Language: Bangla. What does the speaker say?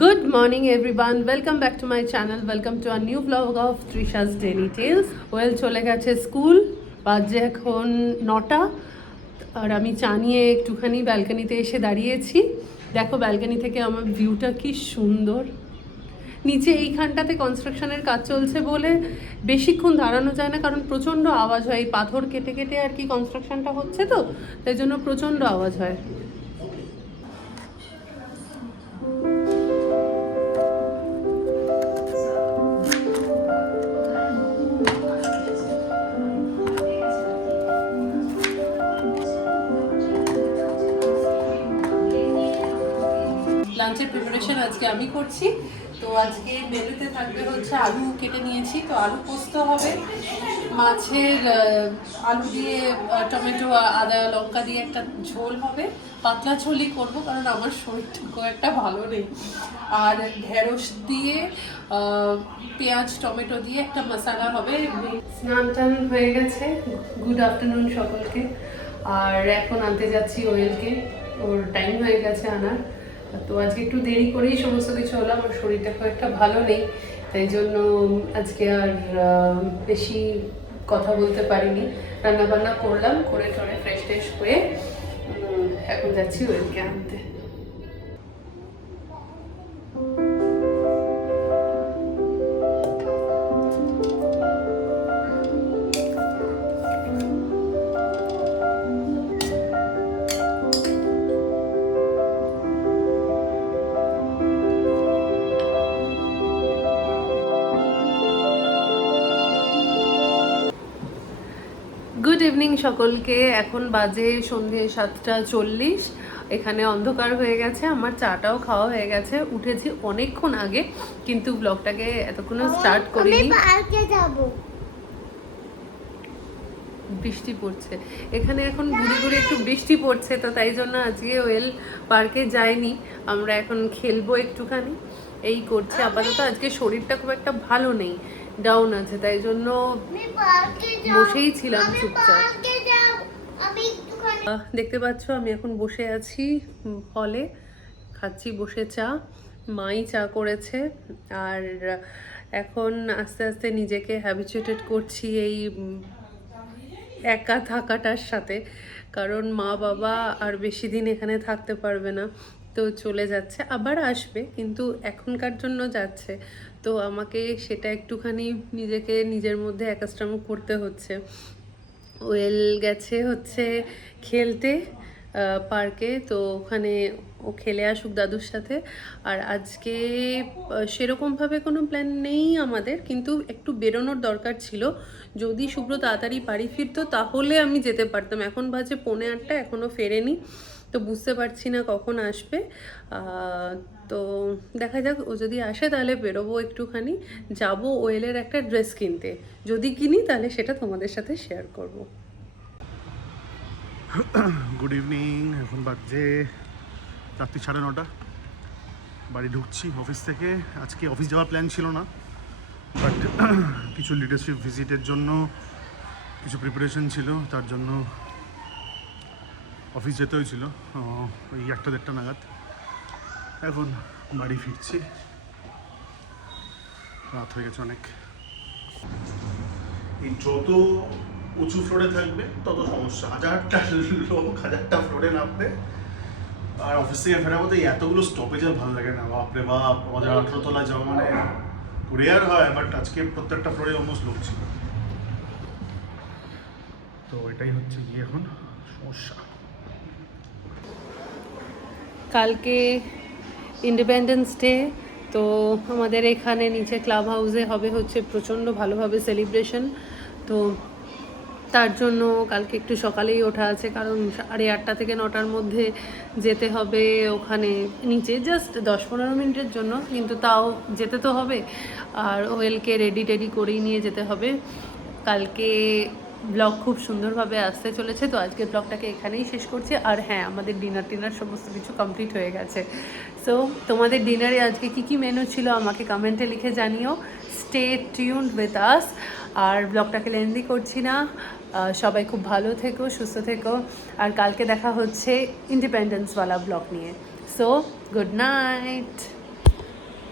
Good morning, everyone. Welcome back to my channel. Welcome to a new vlog of Trisha's Daily Tales. Well চলে গেছে স্কুল বাজে এখন নটা আর আমি চা নিয়ে একটুখানি ব্যালকানিতে এসে দাঁড়িয়েছি দেখো, ব্যালকানি থেকে আমার ভিউটা কি সুন্দর নিচে এইখানটাতে কনস্ট্রাকশনের কাজ চলছে বলে বেশিক্ষণ দাঁড়ানো যায় না, কারণ প্রচণ্ড আওয়াজ হয় এই পাথর কেটে কেটে আর কি কনস্ট্রাকশনটা হচ্ছে তো, তাই জন্য প্রচণ্ড আওয়াজ হয় লাঞ্চের প্রিপারেশন আজকে আমি করছি। তো আজকে মেনুতে থাকবে হচ্ছে আলু কেটে নিয়েছি। তো আলু পোস্ত হবে। মাছের আলু দিয়ে টমেটো, আদা, লঙ্কা দিয়ে একটা ঝোল হবে। পাতলা ঝোলই করব কারণ আমার শরীরটা খুব একটা ভালো নেই। আর ঢেঁড়স দিয়ে পেঁয়াজ, টমেটো দিয়ে একটা মশলা হবে। স্নান টান হয়ে গেছে। গুড আফটারনুন সকলকে। আর এখন আনতে যাচ্ছি ওয়েলকে। ওর টাইম হয়ে গেছে আনার। তো আজকে একটু দেরি করেই সমস্ত কিছু হলো আমার শরীরটা খুব একটা ভালো নেই, তাই জন্য আজকে আর বেশি কথা বলতে পারিনি। রান্না বান্না করলাম, করে টরে ফ্রেশ ট্রেশ হয়ে এখন যাচ্ছি ওয়েলকে আনতে গুড ইভিনিং সকলকে। এখন বাজে সন্ধে সাতটা চল্লিশ। এখানে অন্ধকার হয়ে গেছে আমার চাটাও খাওয়া হয়ে গেছে। উঠেছি অনেকক্ষণ আগে কিন্তু ব্লগটাকে এতক্ষণ স্টার্ট করিনি। বৃষ্টি পড়ছে। এখানে এখন ঘুরে ঘুরে একটু বৃষ্টি পড়ছে তো তাই জন্য আজকে ওয়েল পার্কে যাইনি। আমরা এখন খেলব একটুখানি। এই করছে। আপাতত আজকে শরীরটা খুব একটা ভালো নেই। ডাউন আছে তাই জন্য বসেই ছিলাম চুপচাপ। দেখতে পাচ্ছ আমি এখন বসে আছি হলে। খাচ্ছি বসে চা মাই চা করেছে আর এখন আস্তে আস্তে নিজেকে হ্যাবিচুয়েটেড করছি এই একা থাকাটার সাথে। কারণ মা বাবা আর বেশি দিন এখানে থাকতে পারবে না তো চলে যাচ্ছে আবার আসবে কিন্তু এখনকার জন্য যাচ্ছে। তো আমাকে সেটা একটুখানি নিজেকে নিজের মধ্যে অ্যাকাস্ট্রাম করতে হচ্ছে। ওয়েল গেছে হচ্ছে খেলতে পার্কে, তো ওখানে ও খেলে আসুক দাদুর সাথে। আর আজকে সেরকমভাবে কোনো প্ল্যান নেই আমাদের, কিন্তু একটু বেরোনোর দরকার ছিল। যদি শুভ্র তাড়াতাড়ি বাড়ি ফিরতো, তাহলে আমি যেতে পারতাম। এখন বাজে পৌনে আটটা এখনও ফেরেনি। তো বুঝতে পারছি না কখন আসবে। তো দেখা যাক, ও যদি আসে তাহলে বেরোবো একটুখানি। যাব ওয়েলের একটা ড্রেস কিনতে। যদি কিনি তাহলে সেটা তোমাদের সাথে শেয়ার করব। গুড ইভিনিং এখন বাজছে রাত্রি সাড়ে নটা। বাড়ি ঢুকছি অফিস থেকে। আজকে অফিস যাওয়ার প্ল্যান ছিল না বাট কিছু লিডারশিপ ভিজিটের জন্য কিছু প্রিপারেশন ছিল, তার জন্য অফিস যেতে হয়েছিল। ওই একটা দেড়টা নাগাদ। এখন বাড়ি ফিরছি। রাত হয়ে গেছে অনেক। যত উঁচু ফ্লোরে থাকবে, তত সমস্যা। হাজারটা লোক, হাজারটা ফ্লোরে নামবে। আর অফিস থেকে ফেরার এই এতগুলো স্টপেজ আর ভালো লাগে না। বাপরে বাপ, আমাদের আঠেরো তলায় যাওয়া মানে রেয়ার হয় বাট আজকে প্রত্যেকটা ফ্লোরে অলমোস্ট লোক ছিল। তো এটাই হচ্ছে গিয়ে এখন সমস্যা। কালকে ইন্ডিপেন্ডেন্স ডে তো আমাদের এখানে নিচে ক্লাব হাউসে হবে হচ্ছে প্রচণ্ড ভালোভাবে সেলিব্রেশন তো তার জন্য কালকে একটু সকালেই ওঠা আছে, কারণ সাড়ে আটটা থেকে নটার মধ্যে যেতে হবে ওখানে নিচে জাস্ট দশ পনেরো মিনিটের জন্য, কিন্তু তাও যেতে তো হবে, আর ওয়েলকে রেডি টেডি করেই নিয়ে যেতে হবে। কালকে ব্লগ খুব সুন্দরভাবে আসতে চলেছে। তো আজকের ব্লগটাকে এখানেই শেষ করছি। আর হ্যাঁ আমাদের ডিনার টিনার সমস্ত কিছু কমপ্লিট হয়ে গেছে। সো তোমাদের ডিনারে আজকে কি কি মেনু ছিল আমাকে কমেন্টে লিখে জানিও। স্টে টিউনড উইথ আস আর ব্লগটাকে লেন্দি করছি না। সবাই খুব ভালো থেকো, সুস্থ থেকো। আর কালকে দেখা হচ্ছে ইন্ডিপেন্ডেন্সওয়ালা ব্লগ নিয়ে। So good night